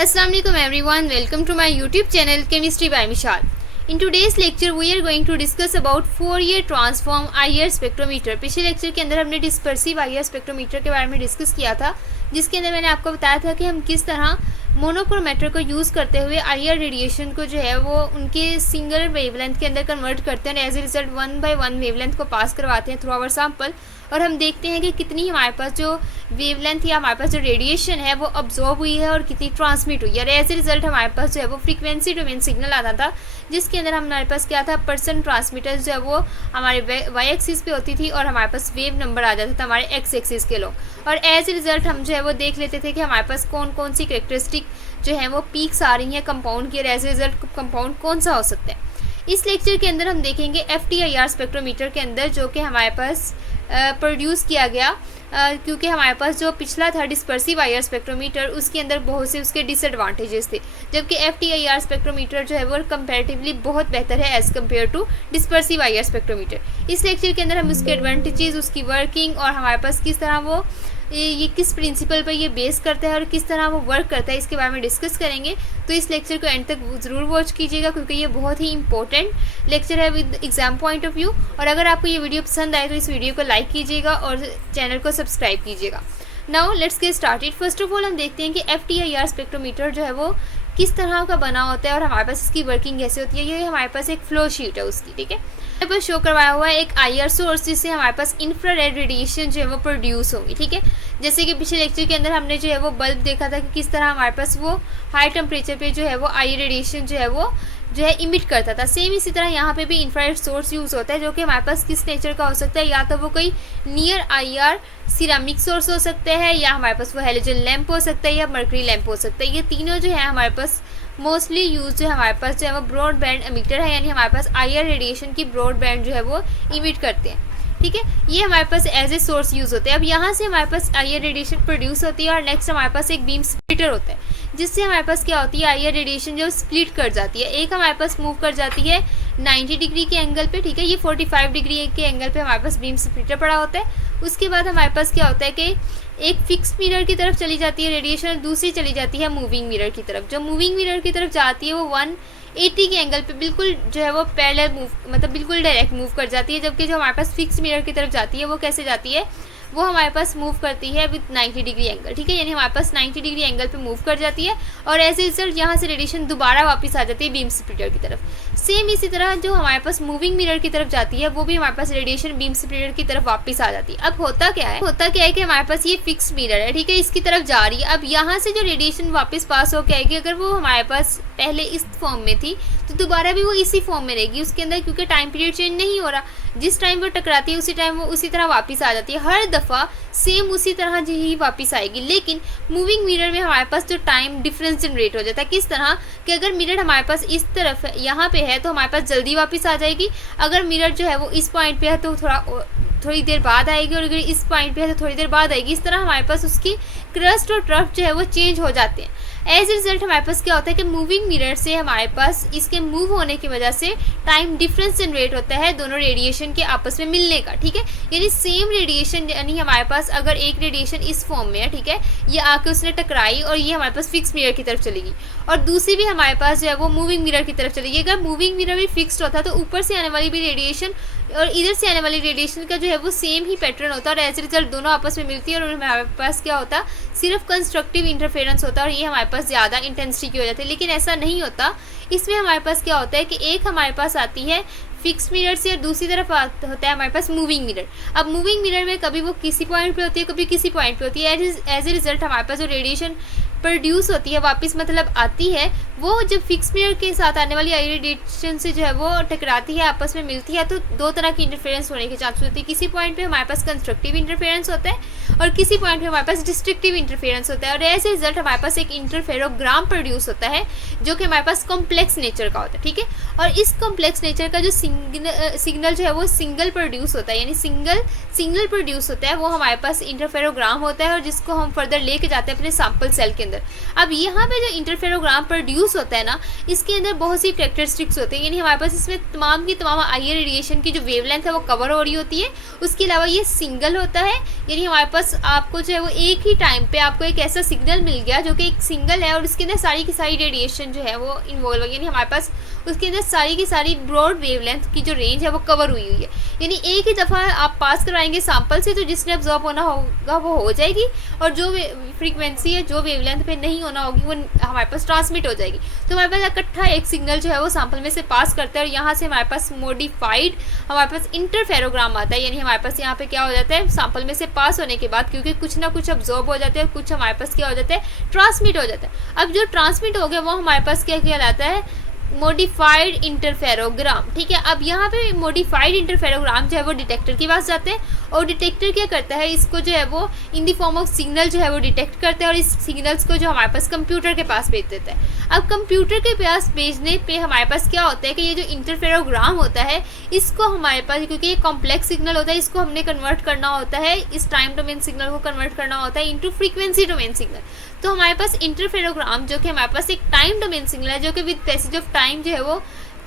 Assalamualaikum everyone, welcome to my YouTube channel Chemistry by Mishal. In today's lecture we are going to discuss about Fourier transform IR spectrometer. पिछले lecture के अंदर हमने dispersive IR spectrometer के बारे में discuss किया था, जिसके अंदर मैंने आपको बताया था कि हम किस तरह मोनोक्रोमेटर को यूज़ करते हुए IR रेडिएशन को जो है वो उनके सिंगल वेवलेंथ के अंदर कन्वर्ट करते हैं और as a result 1 by 1 wavelength को पास करवाते हैं थ्रू आवर सैंपल। और हम देखते हैं कि कितनी हमारे पास जो वेवलेंथ या हमारे पास जो रेडिएशन है वो अब्जॉर्ब हुई है और कितनी ट्रांसमिट हुई है। और एज ए रिजल्ट हमारे पास जो है वो फ्रीक्वेंसी डोमेन सिग्नल आता था, जिसके अंदर हमारे पास क्या था, परसेंट ट्रांसमीटर्स जो है वो हमारे वाई एक्सिस पे होती थी और हमारे पास वेव नंबर आ जाता था हमारे एक्स एक्सिस के लोग। और एज ए रिजल्ट हम जो है वो देख लेते थे कि हमारे पास कौन कौन सी करेक्टरिस्टिक जो है वो पीक्स आ रही हैं कंपाउंड की, और एज ए रिजल्ट कंपाउंड कौन सा हो सकता है। इस लेक्चर के अंदर हम देखेंगे FTIR स्पेक्ट्रोमीटर के अंदर, जो कि हमारे पास प्रोड्यूस किया गया क्योंकि हमारे पास जो पिछला था डिस्पर्सिव IR स्पेक्ट्रोमीटर, उसके अंदर बहुत से उसके डिसएडवांटेजेस थे, जबकि FTIR स्पेक्ट्रोमीटर जो है वो कंपैरेटिवली बहुत बेहतर है as compare to dispersive IR spectrometer. इस लेक्चर के अंदर हम उसके एडवांटेजेस, उसकी वर्किंग और हमारे पास किस तरह वो ये किस प्रिंसिपल पर ये बेस करता है और किस तरह वो वर्क करता है, इसके बारे में डिस्कस करेंगे। तो इस लेक्चर को एंड तक ज़रूर वॉच कीजिएगा, क्योंकि ये बहुत ही इंपॉर्टेंट लेक्चर है with exam point of view. और अगर आपको ये वीडियो पसंद आए तो इस वीडियो को लाइक कीजिएगा और चैनल को सब्सक्राइब कीजिएगा। Now let's get started. First of all हम देखते हैं कि FTIR स्पेक्ट्रोमीटर जो है वो किस तरह का बना होता है और हमारे पास इसकी वर्किंग कैसे होती है। ये हमारे पास एक फ्लो शीट है उसकी, ठीक है। हमारे पास शो करवाया हुआ है एक IR सोर्स, जिससे हमारे पास इंफ्रारेड रेडिएशन जो है वो प्रोड्यूस होगी, ठीक है। जैसे कि पिछले लेक्चर के अंदर हमने जो है वो बल्ब देखा था कि किस तरह हमारे पास वो हाई टेम्परेचर पे जो है वो IR रेडिएशन जो है इमिट करता था। सेम इसी तरह यहाँ पे भी इंफ्रारेड सोर्स यूज़ होता है, जो कि हमारे पास किस नेचर का हो सकता है, या तो वो कोई नियर IR सिरामिक सोर्स हो सकता है, या हमारे पास वो हेलोजन लैंप हो सकता है, या मर्करी लैंप हो सकता है। ये तीनों जो है हमारे पास मोस्टली यूज जो है हमारे पास जो है वो ब्रॉड बैंड एमिटर है, यानी हमारे पास IR रेडिएशन की ब्रॉड बैंड जो है वो इमिट करते हैं, ठीक है। ये हमारे पास एज ए सोर्स यूज़ होते हैं। अब यहाँ से हमारे पास IR रेडिएशन प्रोड्यूस होती है और नेक्स्ट हमारे पास एक बीम स्प्लिटर होता है, जिससे हमारे पास क्या होती है, IR रेडिएशन जो स्प्लिट कर जाती है। एक हमारे पास मूव कर जाती है 90 डिग्री के एंगल पे, ठीक है। ये 45 डिग्री के एंगल पे हमारे पास बीम स्प्लिटर पड़ा होता है। उसके बाद हमारे पास क्या होता है कि एक फिक्स मिरर की तरफ चली जाती है रेडिएशन और दूसरी चली जाती है मूविंग मिरर की तरफ। जो मूविंग मिरर की तरफ जाती है वो 180 के एंगल पे बिल्कुल जो है वो पैरेलल मूव, मतलब बिल्कुल डायरेक्ट मूव कर जाती है। जबकि जो हमारे पास फिक्स मिरर की तरफ जाती है वो कैसे जाती है, वो हमारे पास मूव करती है विद 90 डिग्री एंगल, ठीक है। यानी हमारे पास 90 डिग्री एंगल पे मूव कर जाती है और एज ए रिजल्ट यहाँ से रेडिएशन दोबारा वापस आ जाती है बीम स्प्लिटर की तरफ। सेम इसी तरह जो हमारे पास मूविंग मिरर की तरफ जाती है वो भी हमारे पास रेडिएशन बीम स्प्लिटर की तरफ वापस आ जाती है। अब होता क्या है कि हमारे पास ये फिक्स मिरर है, ठीक है, इसकी तरफ जा रही है। अब यहाँ से जो रेडिएशन वापस पास हो क्या है कि अगर वो हमारे पास पहले इस फॉर्म में थी तो दोबारा भी वो इसी फॉर्म में रहेगी उसके अंदर, क्योंकि टाइम पीरियड चेंज नहीं हो रहा। जिस टाइम वो टकराती है उसी टाइम वो उसी तरह वापस आ जाती है, हर दफ़ा सेम उसी तरह ही वापस आएगी। लेकिन मूविंग मिरर में हमारे पास जो टाइम डिफरेंस जनरेट हो जाता है, किस तरह कि अगर मिरर हमारे पास इस तरफ यहाँ पे है तो हमारे पास जल्दी वापस आ जाएगी। अगर मिरर जो है वो इस पॉइंट पे है तो थोड़ी देर बाद आएगी, और अगर इस पॉइंट पे है तो थोड़ी देर बाद आएगी। इस तरह हमारे पास उसकी क्रस्ट और ट्रफ जो है वो चेंज हो जाते हैं। एज ए रिजल्ट हमारे पास क्या होता है कि मूविंग मिरर से हमारे पास इसके मूव होने की वजह से टाइम डिफरेंस जनरेट होता है दोनों रेडिएशन के आपस में मिलने का, ठीक है। यानी सेम रेडिएशन, यानी हमारे पास अगर एक रेडिएशन इस फॉर्म में है, ठीक है, ये आके उसने टकराई और ये हमारे पास फिक्स मिरर की तरफ चलेगी, और दूसरी भी हमारे पास जो है वो मूविंग मिरर की तरफ चलेगी। अगर मूविंग मिरर भी फिक्स्ड होता है तो ऊपर से आने वाली भी रेडिएशन और इधर से आने वाली रेडिएशन का जो है वो सेम ही पैटर्न होता है, और एज ए रिजल्ट दोनों आपस में मिलती है और हमारे पास क्या होता है, सिर्फ कंस्ट्रक्टिव इंटरफेरेंस होता है और ये हमारे पास ज़्यादा इंटेंसिटी की हो जाती है। लेकिन ऐसा नहीं होता, इसमें हमारे पास क्या होता है कि एक हमारे पास आती है फिक्स मिरर से और दूसरी तरफ होता है हमारे पास मूविंग मिरर। अब मूविंग मिरर में कभी वो किसी पॉइंट पे होती है, कभी किसी पॉइंट पे होती है। एज ए रिजल्ट हमारे पास जो रेडिएशन प्रोड्यूस होती है वापस मतलब आती है, वो जब फिक्स मिरर के साथ आने वाली आई रेडिएशन से जो है वो टकराती है, आपस में मिलती है, तो दो तरह की इंटरफेरेंस होने के चांसेस होती है। किसी पॉइंट पे हमारे पास कंस्ट्रक्टिव इंटरफेरेंस होता है और किसी पॉइंट पे हमारे पास डिस्ट्रक्टिव इंटरफेरेंस होता है। और एज ए रिजल्ट हमारे पास एक इंटरफेरोग्राम प्रोड्यूस होता है, जो कि हमारे पास कॉम्प्लेक्स नेचर का होता है, ठीक है। और इस कॉम्प्लेक्स नेचर का जो सिग्नल जो है वो सिंगल प्रोड्यूस होता है, यानी सिंगल प्रोड्यूस होता है, वो हमारे पास इंटरफेरोग्राम होता है, और जिसको हम फर्दर लेके जाते हैं अपने सैंपल सेल के अंदर। अब यहाँ पे जो इंटरफेरोग्राम प्रोड्यूस होता है ना, इसके अंदर बहुत सी कैरेक्टरिस्टिक्स होते हैं, यानी हमारे पास इसमें तमाम की तमाम आईआर रेडिएशन की जो वेवलेंथ है वो कवर हो रही होती है। उसके अलावा ये सिंगल होता है, यानी हमारे पास आपको जो है वो एक ही टाइम पे आपको एक ऐसा सिग्नल मिल गया जो कि एक सिंगल है और उसके अंदर सारी की सारी रेडिएशन जो है वो इन्वॉल्व है, यानी हमारे पास उसके अंदर सारी की सारी ब्रॉड वेवलेंथ की जो रेंज है वो कवर हुई है। यानी एक ही दफ़ा आप पास करवाएंगे सैंपल से, तो जिसने ऑब्जॉर्व होना होगा वो हो जाएगी, और जो फ्रीक्वेंसी है जो वेवलेंथ पे नहीं होना होगी वो हमारे पास ट्रांसमिट हो जाएगी। तो हमारे पास इकट्ठा एक सिग्नल जो है वो सैंपल में से पास करता है, और यहाँ से हमारे पास मॉडिफाइड हमारे पास इंटरफेरोग्राम आता है, यानी हमारे पास यहाँ पे क्या हो जाता है, सैंपल में से पास होने के बाद क्योंकि कुछ ना कुछ ऑब्जॉर्व हो जाता है और कुछ हमारे पास क्या हो जाता है, ट्रांसमिट हो जाता है। अब जो ट्रांसमिट हो गया वो हमारे पास क्या कहलाता है, मॉडिफाइड इंटरफेरोग्राम। ठीक है, अब यहाँ पे मॉडिफाइड इंटरफेरोग्राम जो है वो डिटेक्टर के पास जाते हैं, और डिटेक्टर क्या करता है, इसको जो है वो in the form of signal जो है वो डिटेक्ट करता है, और इस सिग्नल्स को जो हमारे पास कंप्यूटर के पास भेज देता है। अब कंप्यूटर के पास भेजने पे हमारे पास क्या होता है कि ये जो इंटरफेरोग्राम होता है इसको हमारे पास, क्योंकि ये कॉम्प्लेक्स सिग्नल होता है, इसको हमने कन्वर्ट करना होता है, इस टाइम डोमेन सिग्नल को कन्वर्ट करना होता है इनटू फ्रीक्वेंसी डोमेन सिग्नल। तो हमारे पास इंटरफेरोग्राम जो कि हमारे पास एक टाइम डोमेन सिग्नल है जो कि विद पैसेज ऑफ टाइम जो है वो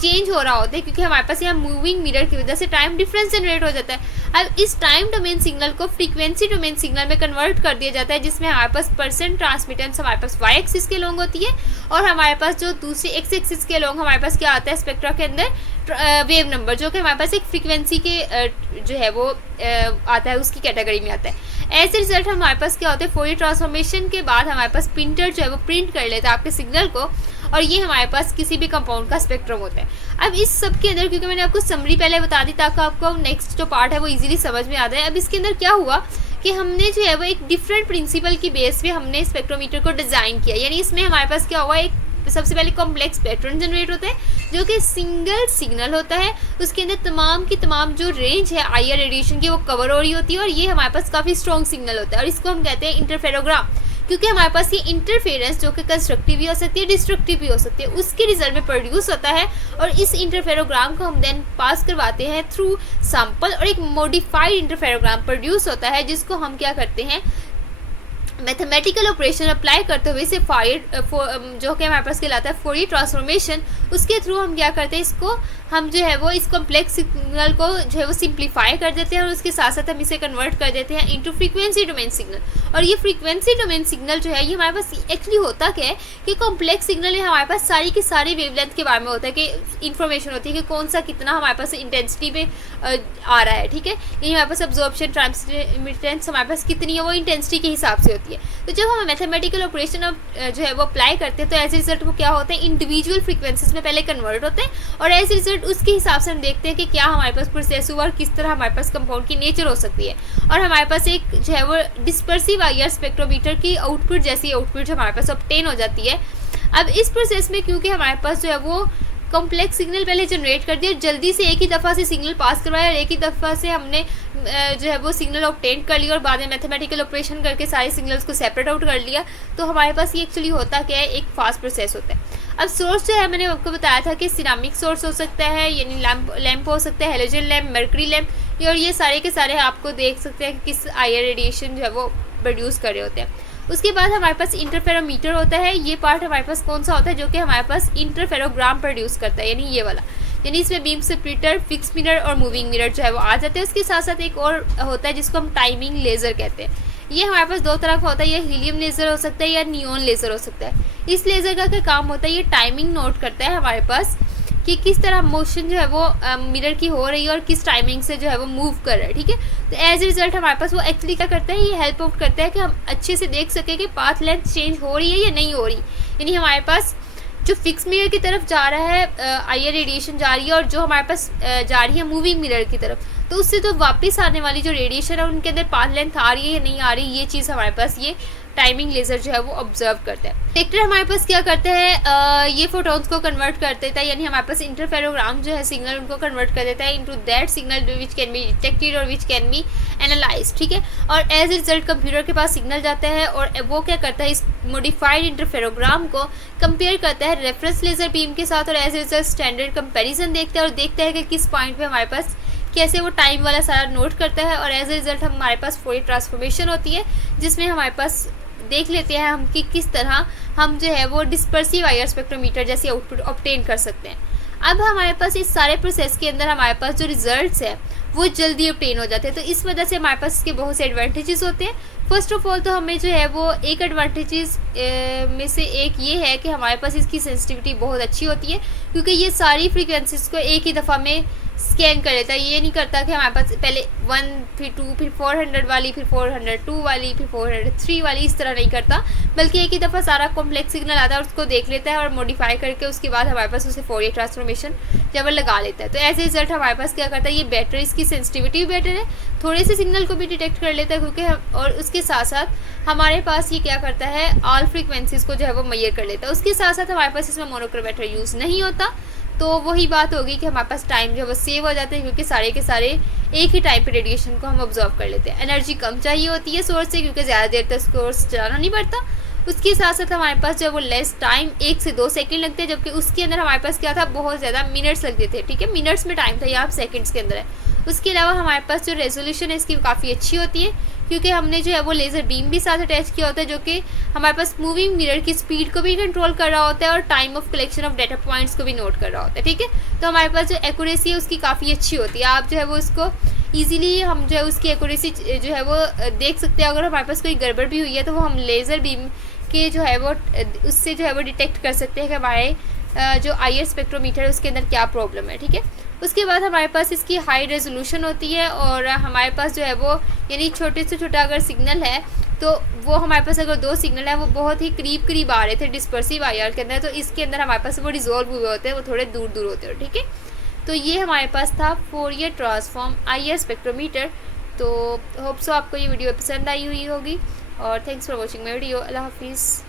चेंज हो रहा होता है, क्योंकि हमारे पास यहाँ मूविंग मिरर की वजह से टाइम डिफरेंस जनरेट हो जाता है। अब इस टाइम डोमेन सिग्नल को फ्रीक्वेंसी डोमेन सिग्नल में कन्वर्ट कर दिया जाता है, जिसमें हमारे पास परसेंट ट्रांसमिटेंस हमारे पास वाई एक्सिस के लोग होती है, और हमारे पास जो दूसरी एक्स एक्सिस के लोग हमारे पास क्या आता है, स्पेक्ट्रा के अंदर वेव नंबर, जो कि हमारे पास एक फ्रीक्वेंसी के जो है वो आता है, उसकी कैटेगरी में आता है। ऐसे रिजल्ट हमारे पास क्या होता है, फोरियर ट्रांसफॉर्मेशन के बाद हमारे पास प्रिंटर जो है वो प्रिंट कर लेता है आपके सिग्नल को, और ये हमारे पास किसी भी कंपाउंड का स्पेक्ट्रम होता है। अब इस सब के अंदर, क्योंकि मैंने आपको समरी पहले बता दी ताकि आपको नेक्स्ट जो पार्ट है वो इजीली समझ में आ जाए, अब इसके अंदर क्या हुआ कि हमने जो है वो एक डिफरेंट प्रिंसिपल की बेस पे हमने स्पेक्ट्रोमीटर को डिज़ाइन किया। यानी इसमें हमारे पास क्या हुआ, एक सबसे पहले कॉम्प्लेक्स पैटर्न जनरेट होता है जो कि सिंगल सिग्नल होता है, उसके अंदर तमाम की तमाम जो रेंज है आईआर रेडिएशन की वो कवर हो रही होती है, और ये हमारे पास काफ़ी स्ट्रॉन्ग सिग्नल होता है, और इसको हम कहते हैं इंटरफेरोग्राम, क्योंकि हमारे पास ये इंटरफेरेंस जो कि कंस्ट्रक्टिव भी हो सकती है, डिस्ट्रक्टिव भी हो सकती है, उसके रिजल्ट में प्रोड्यूस होता है, और इस इंटरफेरोग्राम को हम देन पास करवाते हैं थ्रू सैंपल, और एक मॉडिफाइड इंटरफेरोग्राम प्रोड्यूस होता है जिसको हम क्या करते हैं, मैथमेटिकल ऑपरेशन अप्लाई करते हुए इसे जो कि हमारे पास कहलाता है फोरियर ट्रांसफॉर्मेशन, उसके थ्रू हम क्या करते हैं, इसको हम जो है वो इस कॉम्प्लेक्स सिग्नल को जो है वो सिंप्लीफाई कर देते हैं, और उसके साथ साथ हम इसे कन्वर्ट कर देते हैं इनटू फ्रीक्वेंसी डोमेन सिग्नल। और ये फ्रीक्वेंसी डोमेन सिग्नल जो है ये हमारे पास एक्चुअली होता क्या है कि कॉम्प्लेक्स सिग्नल है हमारे पास सारी की सारी वेवलेंथ के बारे में होता है, कि इन्फॉर्मेशन होती है कि कौन सा कितना हमारे पास इंटेंसिटी पे आ रहा है। ठीक है, ये हमारे पास अब्जॉर्प्शन ट्रांसमिटेंस हमारे पास कितनी है वो इंटेंसिटी के हिसाब से होती है। तो जब हम मैथमेटिकल ऑपरेशन जो है वो अप्लाई करते हैं तो एज रिजल्ट वो क्या होता है, इंडिविजुअल फ्रीक्वेंसीज में पहले कन्वर्ट होते हैं, और एज रिजल्ट उसके हिसाब से हम देखते हैं कि क्या हमारे पास प्रोसेस हुआ और किस तरह हमारे पास कंपाउंड की नेचर हो सकती है। और हमारे पास एक जो है वो डिस्पर्सिव आईआर स्पेक्ट्रोमीटर की आउटपुट जैसी आउटपुट जो हमारे पास ऑब्टेन हो जाती है। अब इस प्रोसेस में क्योंकि हमारे पास जो है वो कॉम्प्लेक्स सिग्नल पहले जनरेट कर दिया, जल्दी से एक ही दफ़ा से सिग्नल पास करवाया, और एक ही दफ़ा से हमने जो है वो सिग्नल ऑब्टेन कर लिया, और बाद में मैथमेटिकल ऑपरेशन करके सारे सिग्नल्स को सेपरेट आउट कर लिया। तो हमारे पास ये एक्चुअली होता क्या है, एक फास्ट प्रोसेस होता है। अब सोर्स जो है मैंने आपको बताया था कि सिरामिक सोर्स हो सकता है, यानी लैम्प हो सकता है, हेलोजन लैम्प, मर्करी लैम्प, और ये सारे के सारे आपको देख सकते हैं कि किस आईआर रेडिएशन जो है वो प्रोड्यूस कर रहे होते हैं। उसके बाद हमारे पास इंटरफेरोमीटर होता है, ये पार्ट हमारे पास कौन सा होता है, जो कि हमारे पास इंटरफेरोग्राम प्रोड्यूस करता है, यानी ये वाला, यानी इसमें बीम सेपरेटर, फिक्स मिरर और मूविंग मिरर जो है वो आ जाते हैं। उसके साथ साथ एक और होता है जिसको हम टाइमिंग लेज़र कहते हैं। ये हमारे पास दो तरह का होता है, ये हीलियम लेज़र हो सकता है या नियॉन लेज़र हो सकता है। इस लेज़र का क्या काम होता है, ये टाइमिंग नोट करता है हमारे पास कि किस तरह मोशन जो है वो मिरर की हो रही है और किस टाइमिंग से जो है वो मूव कर रहा है। ठीक है, तो एज ए रिजल्ट हमारे पास वो एक्चुअली क्या करता है, ये हेल्प आउट करता है कि हम अच्छे से देख सकें कि पाथ लेंथ चेंज हो रही है या नहीं हो रही। यानी हमारे पास जो फिक्स मिरर की तरफ जा रहा है आईआर रेडिएशन जा रही है, और जो हमारे पास जा रही है मूविंग मिरर की तरफ, तो उससे तो वापस आने वाली जो रेडिएशन है उनके अंदर पाथ लेंथ आ रही है या नहीं आ रही, ये चीज़ हमारे पास ये टाइमिंग लेज़र जो है वो ऑब्जर्व करता है। डिटेक्टर हमारे पास क्या करता है, ये फोटोन्स को कन्वर्ट कर देता है, यानी हमारे पास इंटरफेरोग्राम जो है सिग्नल उनको कन्वर्ट कर देता है into that signal which can be detected और विच कैन बी एनालाइज। ठीक है, और एज ए रिजल्ट कंप्यूटर के पास सिग्नल जाता है, और वो क्या करता है, इस मॉडिफाइड इंटरफेरोग्राम को कंपेयर करता है रेफरेंस लेज़र बीम के साथ, और as a result standard comparison देखता है और देखता है कि किस पॉइंट पे हमारे पास कैसे वो टाइम वाला सारा नोट करता है, और एज ए रिजल्ट हमारे पास फोरियर ट्रांसफॉर्मेशन होती है जिसमें हमारे पास देख लेते हैं हम कि किस तरह हम जो है वो डिस्पर्सिव IR स्पेक्ट्रोमीटर जैसी आउटपुट ऑब्टेन कर सकते हैं। अब हमारे पास इस सारे प्रोसेस के अंदर हमारे पास जो रिजल्ट्स है वो जल्दी ऑब्टेन हो जाते हैं, तो इस वजह से हमारे पास इसके बहुत से एडवांटेजेस होते हैं। फर्स्ट ऑफ ऑल तो हमें जो है वो एक एडवांटेजेस में से एक ये है कि हमारे पास इसकी सेंसिटिविटी बहुत अच्छी होती है, क्योंकि ये सारी फ्रीक्वेंसीज को एक ही दफ़ा में स्कैन कर लेता है। ये नहीं करता कि हमारे पास पहले 1 फिर 2 फिर 400 वाली फिर 402 वाली फिर 403 वाली, इस तरह नहीं करता, बल्कि एक ही दफ़ा सारा कॉम्प्लेक्स सिग्नल आता है और उसको देख लेता है और मॉडिफाई करके उसके बाद हमारे पास उसे फोरियर ट्रांसफॉर्मेशन जब लगा लेता है। तो एज ए रिजल्ट हमारे पास क्या करता है, ये बेटर, इसकी सेंसिटिविटी भी बेटर है, थोड़े से सिग्नल को भी डिटेक्ट कर लेता है क्योंकि और उसके साथ साथ हमारे पास ये क्या करता है, ऑल फ्रीक्वेंसीज को जो है वो मेजर कर लेता है। उसके साथ साथ हमारे पास इसमें मोनोक्रोमेटर यूज़ नहीं होता, तो वही बात होगी कि हमारे पास टाइम जो है वो सेव हो जाता है, क्योंकि सारे के सारे एक ही टाइम पे रेडिएशन को हम ऑब्जर्व कर लेते हैं। एनर्जी कम चाहिए होती है सोर्स से, क्योंकि ज़्यादा देर तक सोर्स चलाना नहीं पड़ता। उसके साथ साथ हमारे पास जो है वो लेस टाइम, 1 से 2 सेकंड लगते हैं, जबकि उसके अंदर हमारे पास क्या था, बहुत ज़्यादा मिनट्स लगते थे। ठीक है, मिनट्स में टाइम था, यहाँ सेकंड्स के अंदर है। उसके अलावा हमारे पास जो रेजोल्यूशन है इसकी काफ़ी अच्छी होती है, क्योंकि हमने जो है वो लेज़र बीम भी साथ अटैच किया होता है, जो कि हमारे पास मूविंग मिरर की स्पीड को भी कंट्रोल कर रहा होता है और time of collection of data points को भी नोट कर रहा होता है। ठीक है, तो हमारे पास जो एक्यूरेसी है उसकी काफ़ी अच्छी होती है। आप जो है वो उसको ईजिली हम जो है उसकी एक्यूरेसी जो है वो देख सकते हैं। अगर हमारे पास कोई गड़बड़ भी हुई है तो वो हम लेज़र बीम के जो है वो उससे जो है वो डिटेक्ट कर सकते हैं कि हमारे जो IR स्पेक्ट्रोमीटर है उसके अंदर क्या प्रॉब्लम है। ठीक है, उसके बाद हमारे पास इसकी हाई रेजोल्यूशन होती है और हमारे पास जो है वो यानी छोटे से छोटा अगर सिग्नल है तो वो हमारे पास अगर 2 सिग्नल है वो बहुत ही करीब आ रहे थे डिस्पर्सिव IR के अंदर, तो इसके अंदर हमारे पास वो रिजॉल्व हुए होते हैं, वो थोड़े दूर होते हैं। ठीक है, तो ये हमारे पास था फोरियर ट्रांसफॉर्म IR स्पेक्ट्रोमीटर। तो होप सो आपको ये वीडियो पसंद आई हुई होगी और thanks for watching my video. अल्लाह हाफिज़।